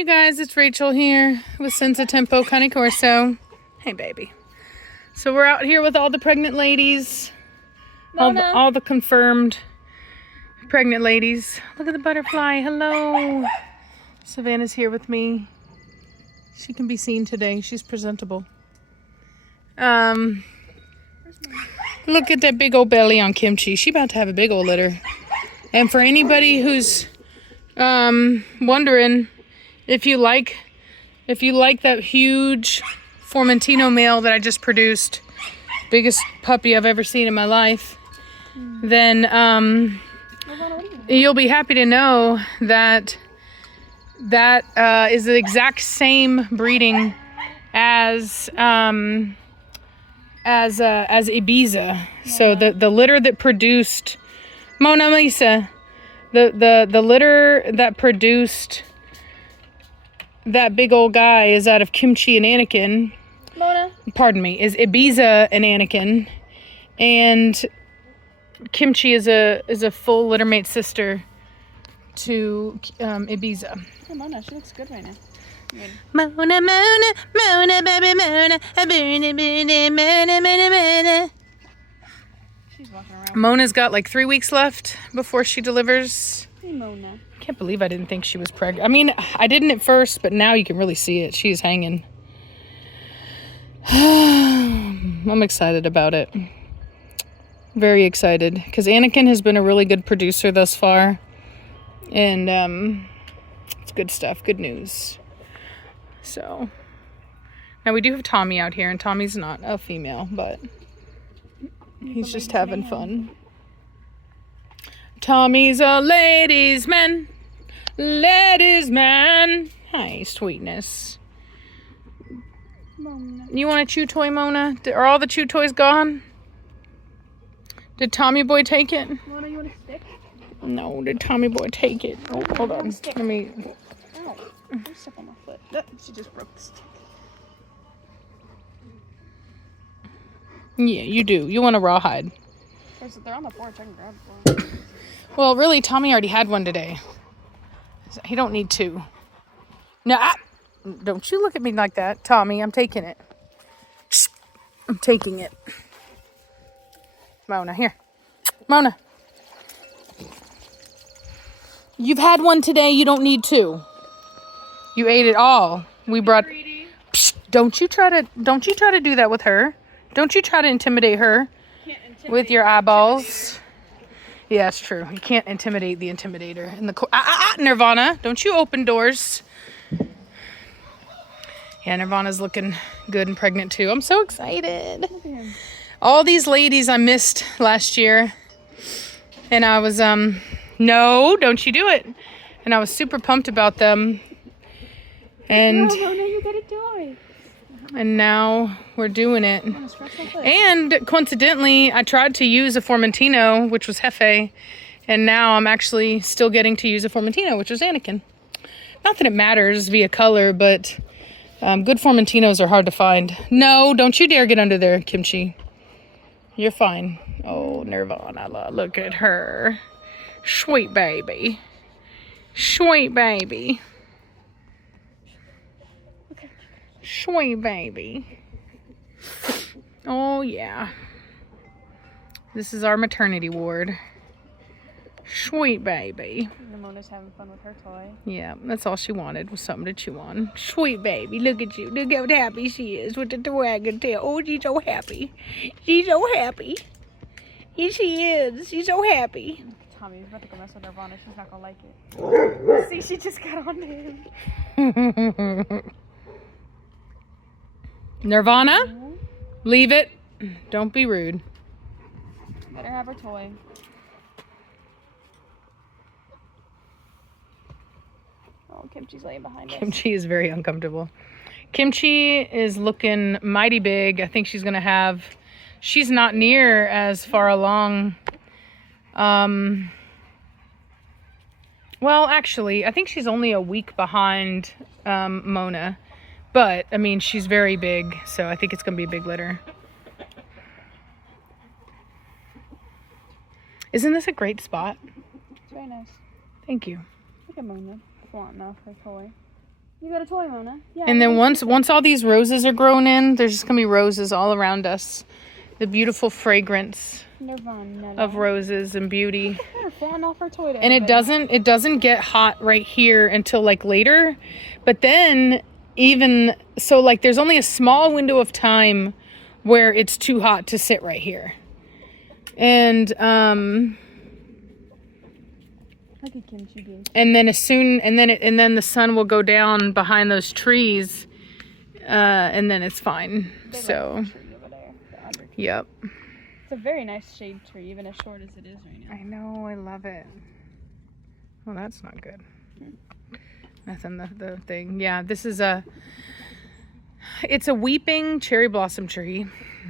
you guys, it's Rachel here with Senza Corso. Hey baby. So we're out here with all the pregnant ladies. All the confirmed pregnant ladies. Look at the butterfly. Hello. Savannah's here with me. She can be seen today. She's presentable. Look at that big old belly on Kimchi. She about to have a big old litter. And for anybody who's wondering if you like that huge Formentino male that I just produced, biggest puppy I've ever seen in my life, then you'll be happy to know that is the exact same breeding as Ibiza. So the litter that produced Mona Lisa, the litter that produced that big old guy is out of Kimchi and Anakin. Mona. Pardon me, is Ibiza and Anakin, and Kimchi is a full littermate sister to Ibiza. Oh, Mona, she looks good right now. Good. Mona, Mona, Mona, baby, Mona, Mona. She's walking around. Mona's got like 3 weeks left before she delivers. Hey, Mona. Can't believe I didn't think she was pregnant. I mean, I didn't at first, but now you can really see it. She's hanging. I'm excited about it. Very excited. Because Anakin has been a really good producer thus far. And it's good stuff. Good news. So. Now we do have Tommy out here. And Tommy's not a female, but he's just having fun. Tommy's a ladies' man. Ladies' man. Hi, sweetness. Mona. You want a chew toy, Mona? Are all the chew toys gone? Did Tommy boy take it? Mona, you want a stick? No, did Tommy boy take it? Oh, hold on. Let me... Ow. Don't step on my foot. She just broke the stick. Yeah, you do. You want a rawhide. They're on the porch. I can grab one. Well, really, Tommy already had one today. He don't need two. No, don't you look at me like that, Tommy. I'm taking it. I'm taking it. Mona, here. Mona. You've had one today. You don't need two. You ate it all. We brought... Psst, don't you try to do that with her. Don't you try to intimidate her with your eyeballs. Yeah, it's true. You can't intimidate the intimidator. In the Nirvana, don't you open doors. Yeah, Nirvana's looking good and pregnant too. I'm so excited. All these ladies I missed last year. And I was, no, don't you do it. And I was super pumped about them. And, no, you got a toy. And now we're doing it. And coincidentally, I tried to use a Formentino, which was Hefe. And now I'm actually still getting to use a Formentino, which was Anakin. Not that it matters via color, but good Formentinos are hard to find. No, don't you dare get under there, Kimchi. You're fine. Oh, Nirvana, look at her. Sweet baby. Sweet baby. Sweet baby. Oh, yeah. This is our maternity ward. Sweet baby. Mona's having fun with her toy. Yeah, that's all she wanted, was something to chew on. Sweet baby, look at you. Look how happy she is with the wagon tail. Oh, she's so happy. She's so happy. Yes, she is. She's so happy. Tommy's about to go mess with Nirvana. She's not going to like it. See, she just got on to him. Nirvana, leave it. Don't be rude. Better have her toy. Oh, Kimchi's laying behind us. Kimchi is very uncomfortable. Kimchi is looking mighty big. I think she's going to have... She's not near as far along. Well, actually, I think she's only a week behind Mona. But, I mean, she's very big, so I think it's going to be a big litter. Isn't this a great spot? It's very nice. Thank you. Look at Mona. Flaunting off her toy. You got a toy, Mona. Yeah. And then once all these roses are grown in, there's just gonna be roses all around us. The beautiful fragrance of roses and beauty. Flying off our toy. And it doesn't get hot right here until like later. But then even so, like there's only a small window of time where it's too hot to sit right here. And look at kimchi bean. and then and then the sun will go down behind those trees, and then it's fine. So, yep. It's a very nice shade tree, even as short as it is right now. I know, I love it. Well, that's not good. Nothing. The thing. Yeah, this is it's a weeping cherry blossom tree.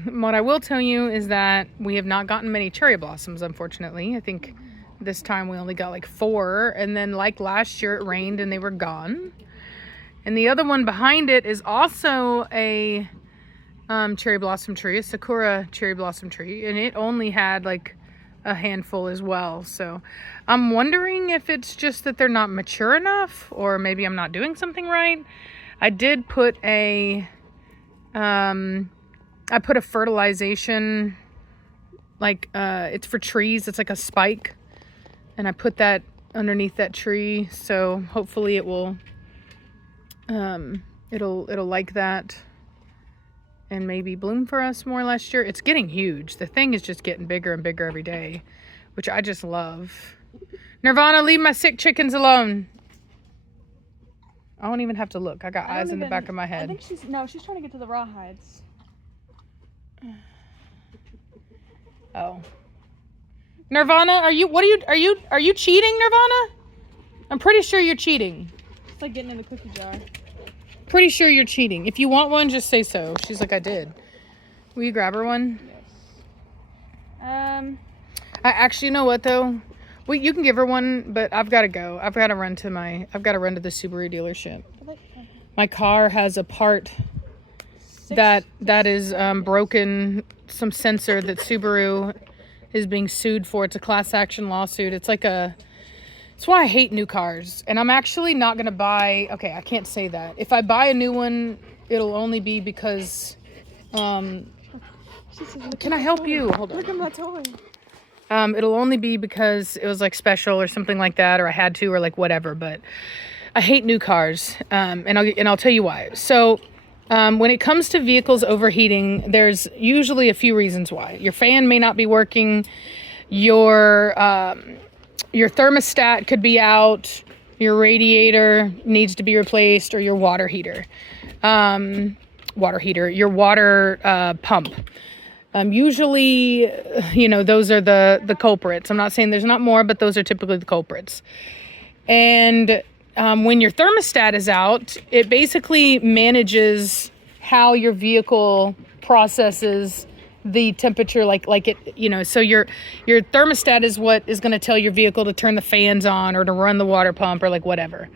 What I will tell you is that we have not gotten many cherry blossoms, unfortunately. I think this time we only got like 4, and then like last year it rained and they were gone. And the other one behind it is also a cherry blossom tree, a sakura cherry blossom tree, and it only had like a handful as well. So I'm wondering if it's just that they're not mature enough, or maybe I'm not doing something right. I did put a fertilization, like it's for trees, it's like a spike, and I put that underneath that tree, so hopefully it will it'll like that and maybe bloom for us more last year. It's getting huge. The thing is just getting bigger and bigger every day, which I just love. Nirvana, leave my sick chickens alone. I don't even have to look. I got eyes in the back of my head. I think she's trying to get to the rawhides. Oh. Nirvana, are you cheating, Nirvana? I'm pretty sure you're cheating. It's like getting in the cookie jar. Pretty sure you're cheating. If you want one, just say so. She's like, I did. Will you grab her one? Yes. I actually, you know what though? Well, you can give her one, but I've got to go. I've got to run to the Subaru dealership. My car has a part that is broken, some sensor that Subaru is being sued for. It's a class action lawsuit. It's why I hate new cars. And I'm actually not going to buy, okay, I can't say that. If I buy a new one, it'll only be because, can I help you? Hold on. Look at my toy. It'll only be because it was like special or something like that, or I had to, or like whatever, but I hate new cars. And I'll tell you why. So, when it comes to vehicles overheating, there's usually a few reasons why. Your fan may not be working. Your thermostat could be out, your radiator needs to be replaced, or your water heater, your water pump. Usually, those are the culprits. I'm not saying there's not more, but those are typically the culprits. And when your thermostat is out, it basically manages how your vehicle processes the temperature, like it, so your thermostat is what is going to tell your vehicle to turn the fans on or to run the water pump or like whatever.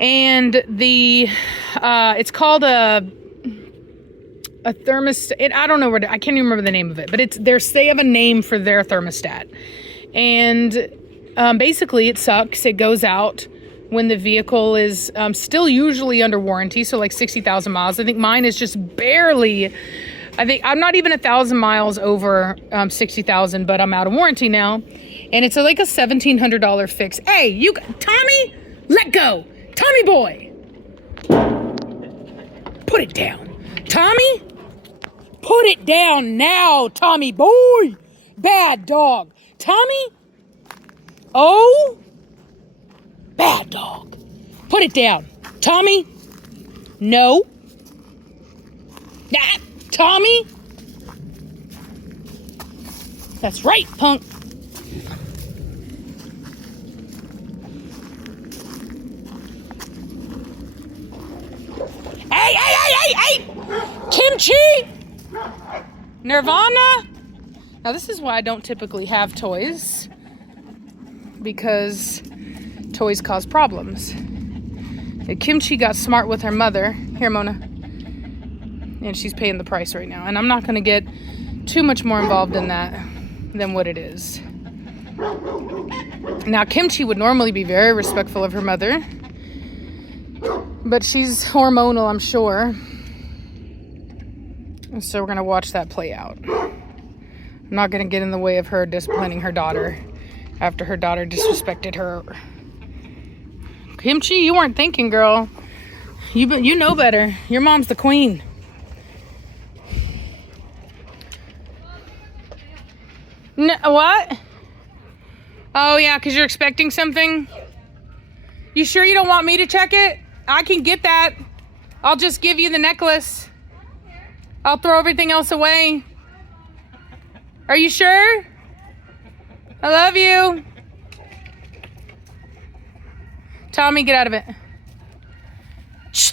And it's called a thermostat. I don't know I can't even remember the name of it, but they have a name for their thermostat. And basically it sucks. It goes out when the vehicle is still usually under warranty, so like 60,000 miles. I think mine is just barely. I'm not even 1,000 miles over 60,000, but I'm out of warranty now. And it's like a $1,700 fix. Hey, Tommy, let go. Tommy boy. Put it down. Tommy, put it down now, Tommy boy. Bad dog. Tommy, oh, bad dog. Put it down. Tommy, no. Ah. Tommy? That's right, punk. Hey! Kimchi! Nirvana? Now this is why I don't typically have toys, because toys cause problems. Kimchi got smart with her mother. Here, Mona. And she's paying the price right now. And I'm not going to get too much more involved in that than what it is. Now, Kimchi would normally be very respectful of her mother. But she's hormonal, I'm sure. So we're going to watch that play out. I'm not going to get in the way of her disciplining her daughter after her daughter disrespected her. Kimchi, you weren't thinking, girl. You know better. Your mom's the queen. No, what? Oh, yeah, because you're expecting something? You sure you don't want me to check it? I can get that. I'll just give you the necklace. I'll throw everything else away. Are you sure? I love you. Tommy, get out of it. Shh.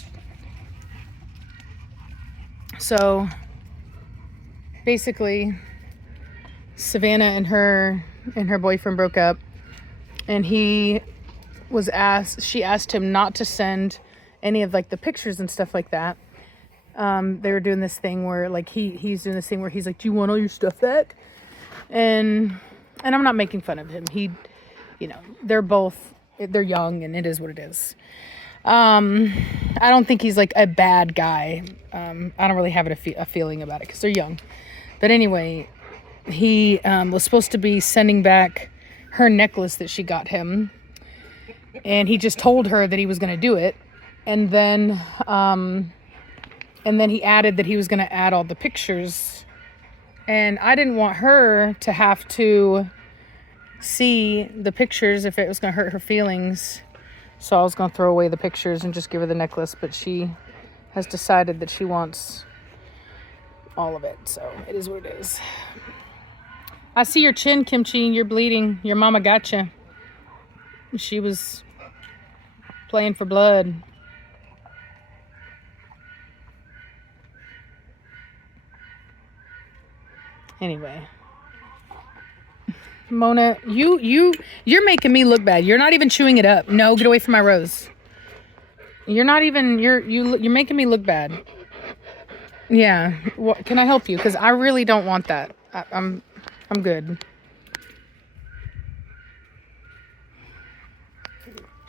So, basically, Savannah and her boyfriend broke up, and she asked him not to send any of like the pictures and stuff like that. They were doing this thing where like he's doing this thing where he's like, do you want all your stuff back? And I'm not making fun of him. They're young, and it is what it is. I don't think he's like a bad guy. I don't really have a feeling about it because they're young. But anyway, he was supposed to be sending back her necklace that she got him, and he just told her that he was going to do it, and then he added that he was going to add all the pictures, and I didn't want her to have to see the pictures if it was going to hurt her feelings, so I was going to throw away the pictures and just give her the necklace, but she has decided that she wants all of it, so it is what it is. I see your chin, Kimchi. You're bleeding. Your mama got you. She was playing for blood. Anyway. Mona, you're making me look bad. You're not even chewing it up. No, get away from my rose. You're making me look bad. Yeah. What, can I help you? Because I really don't want that. I'm good.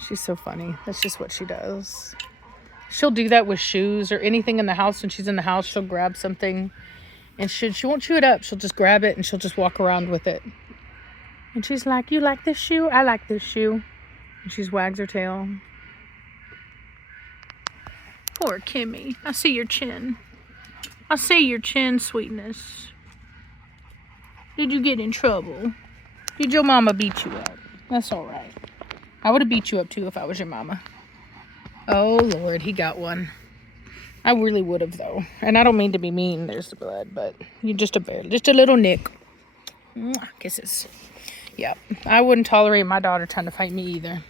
She's so funny. That's just what she does. She'll do that with shoes or anything in the house. When she's in the house, she'll grab something, and she won't chew it up. She'll just grab it and she'll just walk around with it. And she's like, you like this shoe? I like this shoe. And she wags her tail. Poor Kimmy. I see your chin. I see your chin, sweetness. Did you get in trouble? Did your mama beat you up? That's all right. I would have beat you up too if I was your mama. Oh, Lord, he got one. I really would have, though. And I don't mean to be mean. There's the blood, but you're just a little nick. Mwah, kisses. Yeah, I wouldn't tolerate my daughter trying to fight me either.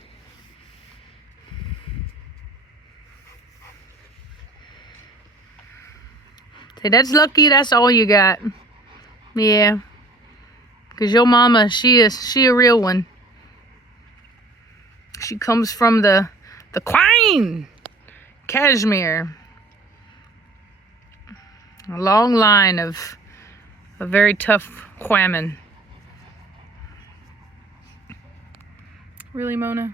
Say, that's lucky that's all you got. Yeah. Because your mama, she a real one. She comes from the Queen, Kashmir. A long line of a very tough women. Really, Mona?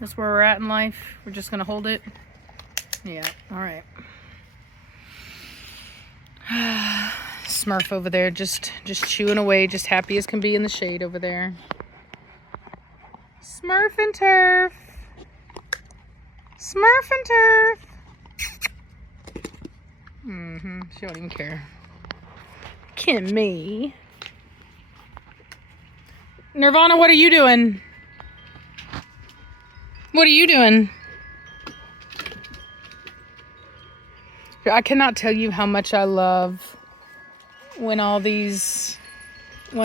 That's where we're at in life? We're just gonna hold it? Yeah, alright. Smurf over there, just chewing away, just happy as can be in the shade over there. Smurf and turf. Smurf and turf. She don't even care. Kimmy. Nirvana, what are you doing? What are you doing? I cannot tell you how much I love when he's eating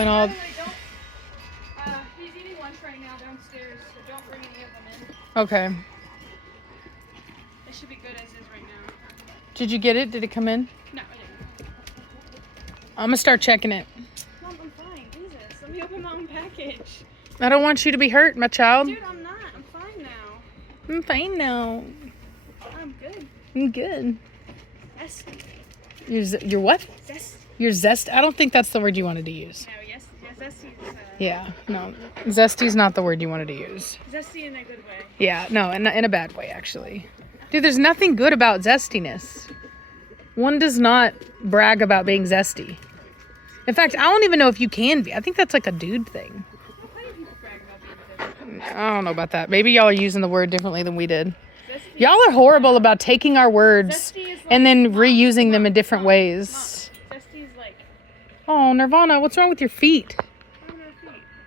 lunch right now downstairs, so don't bring any of them in. Okay. It should be good as is right now. Did you get it? Did it come in? No, I didn't. I'm gonna start checking it. Mom, I'm fine. Jesus, let me open my own package. I don't want you to be hurt, my child. Dude, I'm not. I'm fine now. I'm fine now. I'm good. I'm good. Zest. You're what? Zest. You're zest? I don't think that's the word you wanted to use. No, yes. zesty. Yeah, no. Zesty's not the word you wanted to use. Zesty in a good way. Yeah, no, in a bad way, actually. Dude, there's nothing good about zestiness. One does not brag about being zesty. In fact, I don't even know if you can be. I think that's like a dude thing. I don't know about that. Maybe y'all are using the word differently than we did. Zesty. Y'all are horrible about taking our words and then reusing them in different ways. Zesty's like... Oh, Nirvana, what's wrong with your feet?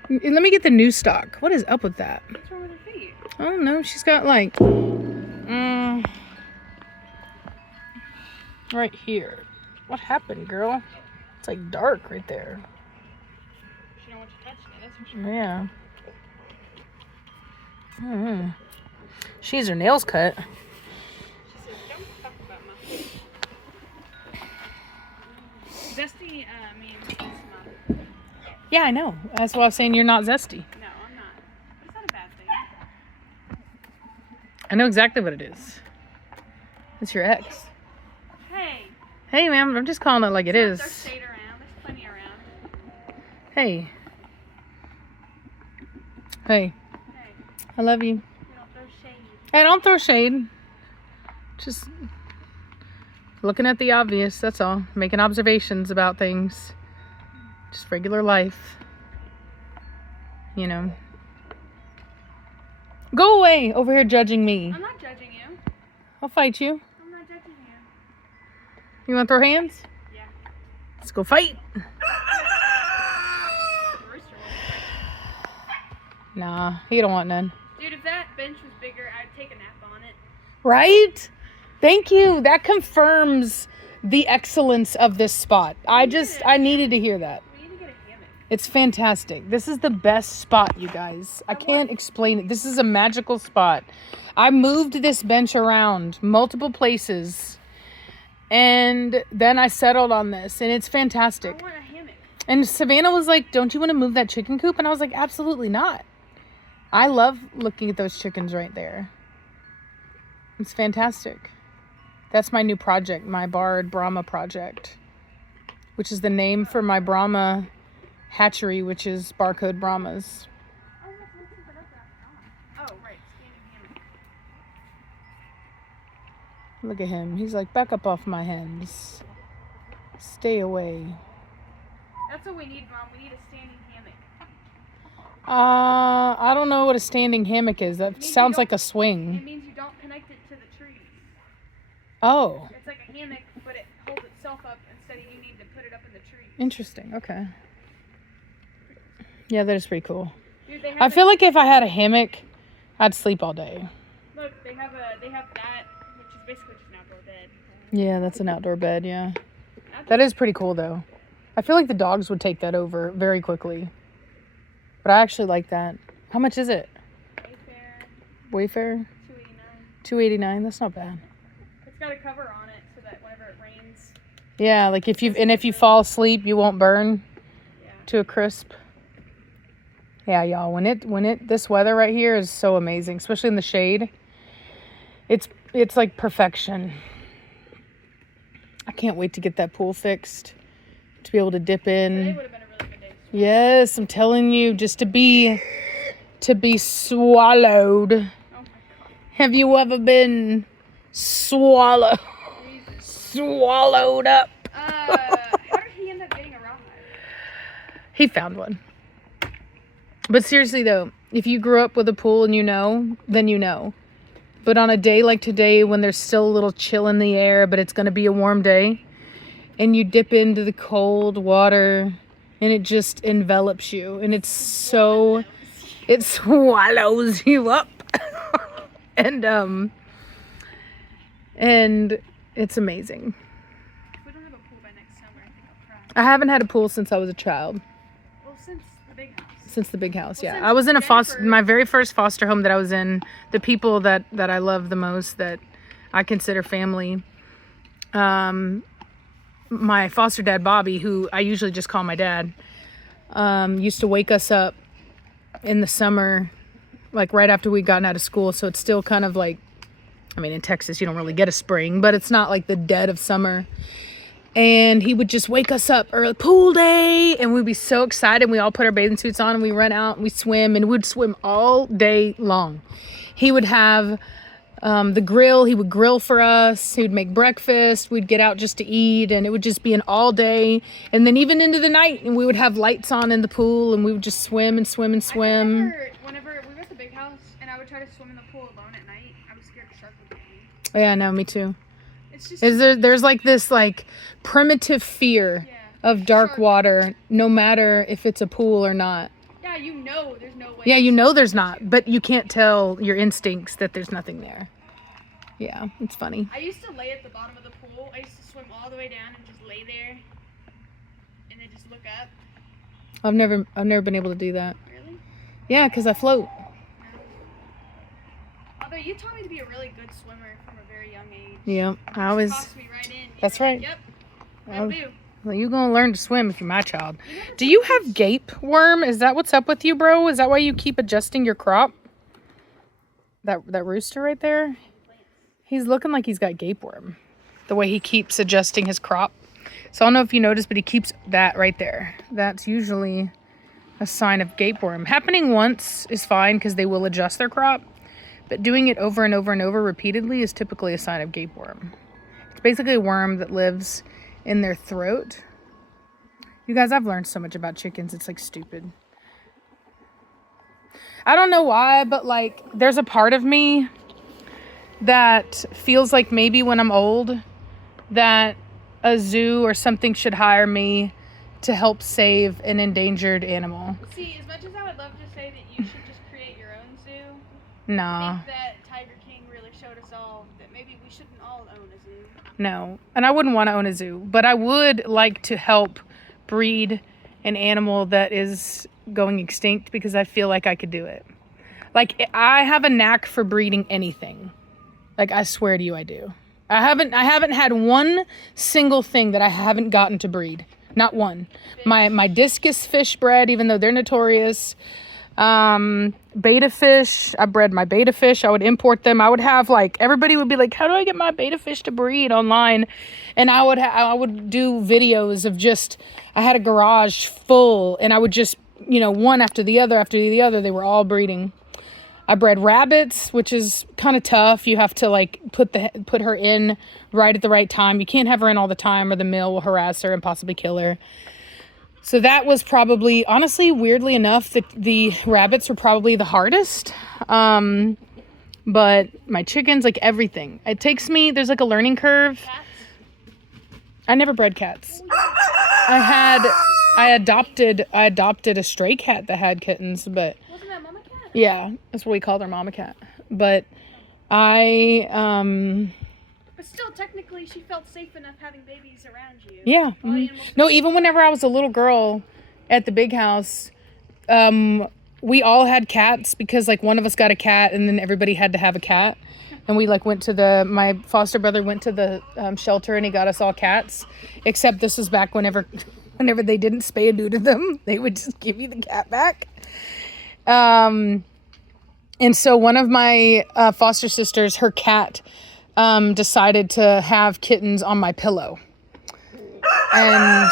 Let me get the new stock. What is up with that? What's wrong with her feet? I don't know. She's got like... right here. What happened, girl? It's like dark right there. She don't want you touching it, that's for sure. Yeah. She needs her nails cut. She says, don't talk about my feet. Zesty means smell. Yeah, I know. That's why I was saying you're not zesty. No, I'm not. It's not a bad thing. I know exactly what it is. It's your ex. Hey. Hey, ma'am, I'm just calling it like it is. There's shade around. There's plenty around. Hey. Hey. Hey. I love you. You don't throw shade. Hey, don't throw shade. Just looking at the obvious, that's all. Making observations about things. Just regular life. You know. Go away over here judging me. I'm not judging you. I'll fight you. I'm not judging you. You want to throw hands? Yeah. Let's go fight. Rooster will. Nah, he don't want none. Dude, if that bench was bigger, I'd take a nap on it. Right? Thank you. That confirms the excellence of this spot. I needed to hear that. We need to get a hammock. It's fantastic. This is the best spot, you guys. I can't explain it. This is a magical spot. I moved this bench around multiple places, and then I settled on this, and it's fantastic. I want a hammock. And Savannah was like, don't you want to move that chicken coop? And I was like, absolutely not. I love looking at those chickens right there. It's fantastic. That's my new project, my Barred Brahma project, which is the name for my Brahma hatchery, which is Barcode Brahmas. Oh, right. Standing hammock. Look at him. He's like, back up off my hens. Stay away. That's what we need, Mom. We need a standing hammock. I don't know what a standing hammock is. That sounds like a It swing. means you don't connect it to the trees. Oh, It's like a hammock, but it holds itself up instead of you need to put it up in the trees. interesting. Okay. Yeah, that is pretty cool. Dude, they have I feel like if I had a hammock, I'd sleep all day. Look, they have that, which is basically just an outdoor bed. Yeah, that's an outdoor bed, yeah. That is pretty cool, though. I feel like the dogs would take that over very quickly. But I actually like that. How much is it? Wayfair? $289. $289. That's not bad. It's got a cover on it so that whenever it rains. Yeah, like if you fall asleep, you won't burn Yeah. to a crisp. Yeah, y'all. This weather right here is so amazing, especially in the shade. It's like perfection. I can't wait to get that pool fixed, to be able to dip in. Today would have been a really good day. Yes, I'm telling you, just to be swallowed. Oh my god. Have you ever been swallowed up? How did he end up getting a rawhide? He found one. But seriously though, if you grew up with a pool and you know, then you know. But on a day like today when there's still a little chill in the air, but it's going to be a warm day, and you dip into the cold water and it just envelops you, and it swallows you up. and it's amazing. If we don't have a pool by next summer, I think I'll cry. I haven't had a pool since I was a child. Well, since the big house. Since the big house, Well, yeah. since I was in my very first foster home that I was in. The people that I love the most, that I consider family. My foster dad, Bobby, who I usually just call my dad, used to wake us up in the summer, like right after we'd gotten out of school. So it's still kind of like, I mean, in Texas, you don't really get a spring, but it's not like the dead of summer. And he would just wake us up early, pool day, and we'd be so excited. We all put our bathing suits on and we run out and we swim, and we'd swim all day long. He would have the grill. He would grill for us. He would make breakfast. We'd get out just to eat, and it would just be an all day. And then even into the night, and we would have lights on in the pool, and we would just swim and swim and swim. I remember whenever we were at the big house, and I would try to swim in the pool alone at night, I was scared a shark would get me. Yeah, no, me too. It's just There's like this like primitive fear of dark water, no matter if it's a pool or not. Yeah, you know there's no way. Yeah, you know there's not, but you can't tell your instincts that there's nothing there. Yeah, it's funny. I used to lay at the bottom of the pool. I used to swim all the way down and just lay there, and then just look up. I've never been able to do that. Really? Yeah, because I float. Although you taught me to be a really good swimmer from a very young age. Yeah, I always. Tossed me right in. That's right. Yep. Well, you're gonna learn to swim if you're my child. Do you have gape worm? Is that what's up with you, bro? Is that why you keep adjusting your crop? That rooster right there? He's looking like he's got gape worm. The way he keeps adjusting his crop. So I don't know if you noticed, but he keeps that right there. That's usually a sign of gape worm. Happening once is fine because they will adjust their crop. But doing it over and over and over repeatedly is typically a sign of gape worm. It's basically a worm that lives in their throat. You guys, I've learned so much about chickens. It's like stupid. I don't know why, but like there's a part of me that feels like maybe when I'm old that a zoo or something should hire me to help save an endangered animal. See, as much as I would love to say that you should just create your own zoo, Nah. I think that Tiger King really showed us all that maybe we shouldn't all own a zoo. No. And I wouldn't want to own a zoo, but I would like to help breed an animal that is going extinct because I feel like I could do it. Like I have a knack for breeding anything. Like I swear to you I do. I haven't had one single thing that I haven't gotten to breed. Not one. My discus fish bred, even though they're notorious. Beta fish. I bred my beta fish. I would import them. I would have like, everybody would be like, how do I get my beta fish to breed online? And I would do videos of just, I had a garage full and I would just, one after the other, they were all breeding. I bred rabbits, which is kind of tough. You have to like put her in right at the right time. You can't have her in all the time or the male will harass her and possibly kill her. So that was probably, honestly, weirdly enough, the rabbits were probably the hardest. But my chickens, like everything. It takes me, there's like a learning curve. Cats? I never bred cats. I adopted a stray cat that had kittens, but Wasn't that Mama Cat? yeah, that's what we called her, Mama Cat. But But still, technically, she felt safe enough having babies around you. yeah. No, even whenever I was a little girl at the big house, we all had cats because like one of us got a cat and then everybody had to have a cat. And we like my foster brother went to the shelter and he got us all cats. Except this was back whenever they didn't spay and neuter them, they would just give you the cat back. And so one of my foster sisters, her cat, decided to have kittens on my pillow. And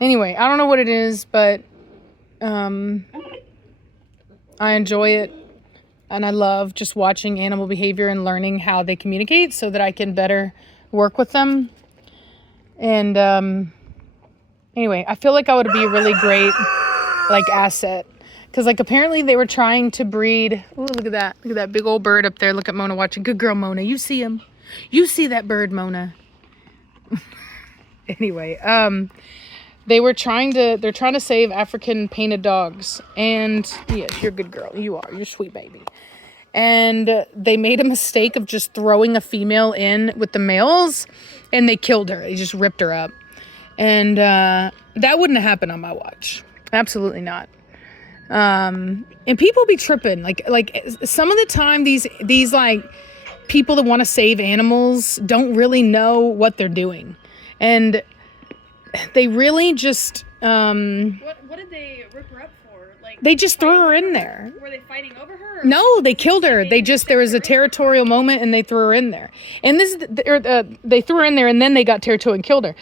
anyway, I don't know what it is, but I enjoy it. And I love just watching animal behavior and learning how they communicate so that I can better work with them. And anyway, I feel like I would be a really great like asset. Because like apparently they were trying to breed. Ooh, look at that. Look at that big old bird up there. Look at Mona watching. Good girl, Mona. You see him. You see that bird, Mona. Anyway, they're trying to save African painted dogs. And yes, you're a good girl. You are. You're a sweet baby. And they made a mistake of just throwing a female in with the males. And they killed her. They just ripped her up. And that wouldn't have happened on my watch. Absolutely not. And people be tripping. Like some of the time these like people that want to save animals don't really know what they're doing. And they really just What did they rip her up for? like? They just threw her in there. Were they fighting over her? No, they killed her. There was a territorial moment and they threw her in there. And they threw her in there and then they got territorial and killed her.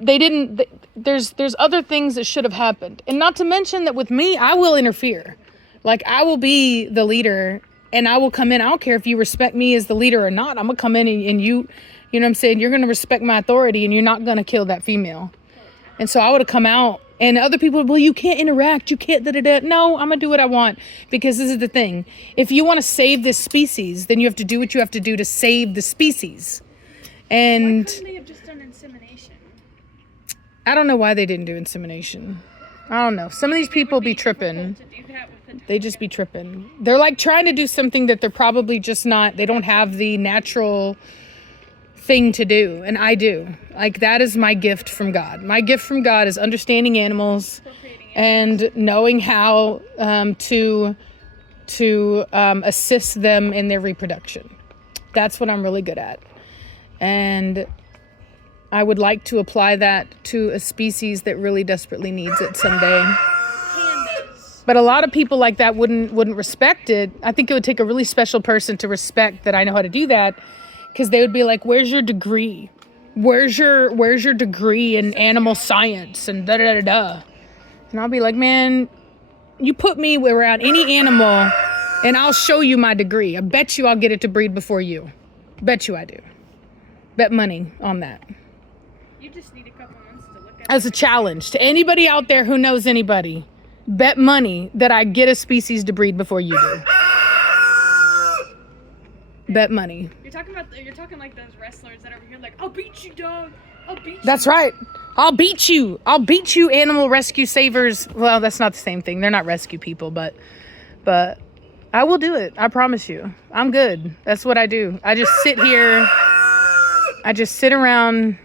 They didn't, there's other things that should have happened. And not to mention that with me, I will interfere. Like, I will be the leader and I will come in. I don't care if you respect me as the leader or not. I'm going to come in and you know what I'm saying? You're going to respect my authority and you're not going to kill that female. And so I would have come out. And other people, well, you can't interact. You can't da-da-da. No, I'm going to do what I want. Because this is the thing. If you want to save this species, then you have to do what you have to do to save the species. And why couldn't they have just done insemination? I don't know why they didn't do insemination. I don't know. Some of these people be tripping. They just be tripping. They're like trying to do something that they're probably just not. They don't have the natural thing to do, and I do. Like, that is my gift from God. My gift from God is understanding animals and knowing how to assist them in their reproduction. That's what I'm really good at, and I would like to apply that to a species that really desperately needs it someday. Pandas. But a lot of people like that wouldn't respect it. I think it would take a really special person to respect that I know how to do that. Because they would be like, where's your degree? Where's your degree in animal science and da-da-da-da? And I'll be like, man, you put me around any animal and I'll show you my degree. I bet you I'll get it to breed before you. Bet you I do. Bet money on that. You just need a couple months to look at As a challenge to anybody out there who knows anybody. Bet money that I get a species to breed before you do. Bet money. You're talking like those wrestlers that are over here like, I'll beat you, dog. I'll beat you. That's right. I'll beat you. I'll beat you, animal rescue savers. Well, that's not the same thing. They're not rescue people, but I will do it. I promise you. I'm good. That's what I do. I just sit here. I just sit around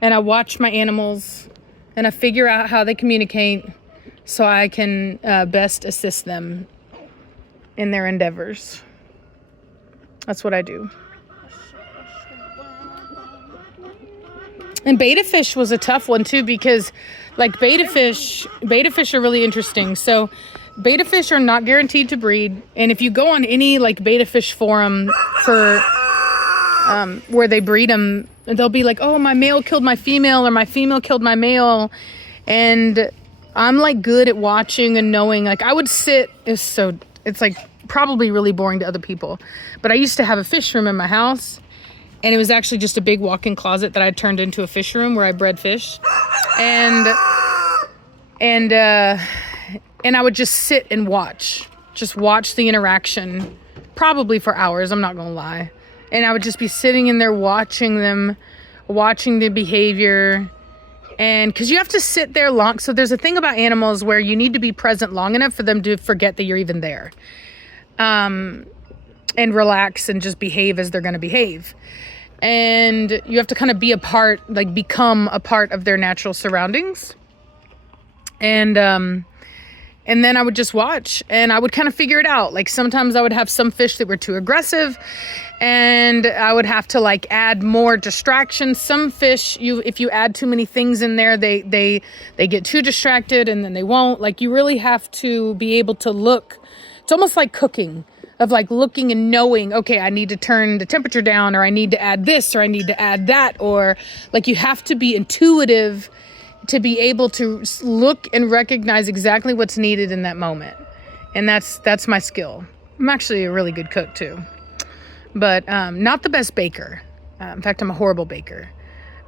and I watch my animals and I figure out how they communicate so I can best assist them in their endeavors. That's what I do. And betta fish was a tough one too, because like betta fish are really interesting. So betta fish are not guaranteed to breed. And if you go on any like betta fish forum for where they breed them, they'll be like, oh, my male killed my female, or my female killed my male. And I'm like good at watching and knowing. Like I would sit, it's like probably really boring to other people, but I used to have a fish room in my house, and it was actually just a big walk-in closet that I turned into a fish room where I bred fish, and I would just sit and watch the interaction, probably for hours. I'm not gonna lie, and I would just be sitting in there watching them, watching the behavior. And because you have to sit there long, so there's a thing about animals where you need to be present long enough for them to forget that you're even there. And relax and just behave as they're going to behave. And you have to kind of be a part, like become a part of their natural surroundings. And then I would just watch and I would kind of figure it out. Like sometimes I would have some fish that were too aggressive and I would have to like add more distractions. Some fish, if you add too many things in there, they get too distracted and then they won't. Like you really have to be able to look. It's almost like cooking, of like looking and knowing, okay, I need to turn the temperature down, or I need to add this, or I need to add that, or like you have to be intuitive to be able to look and recognize exactly what's needed in that moment. And that's my skill. I'm actually a really good cook too, but not the best baker. In fact, I'm a horrible baker,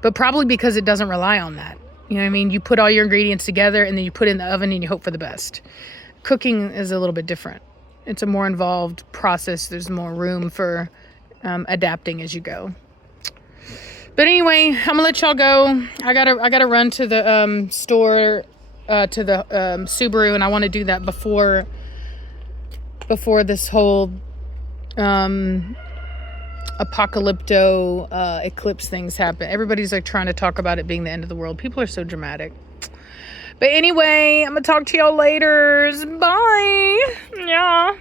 but probably because it doesn't rely on that. You know what I mean? You put all your ingredients together and then you put it in the oven and you hope for the best. Cooking is a little bit different. It's a more involved process. There's more room for adapting as you go. But anyway, I'm gonna let y'all go. I gotta run to the store, to the Subaru, and I want to do that before this whole apocalypto eclipse things happen. Everybody's like trying to talk about it being the end of the world. People are so dramatic. But anyway, I'm gonna talk to y'all later. Bye. Yeah.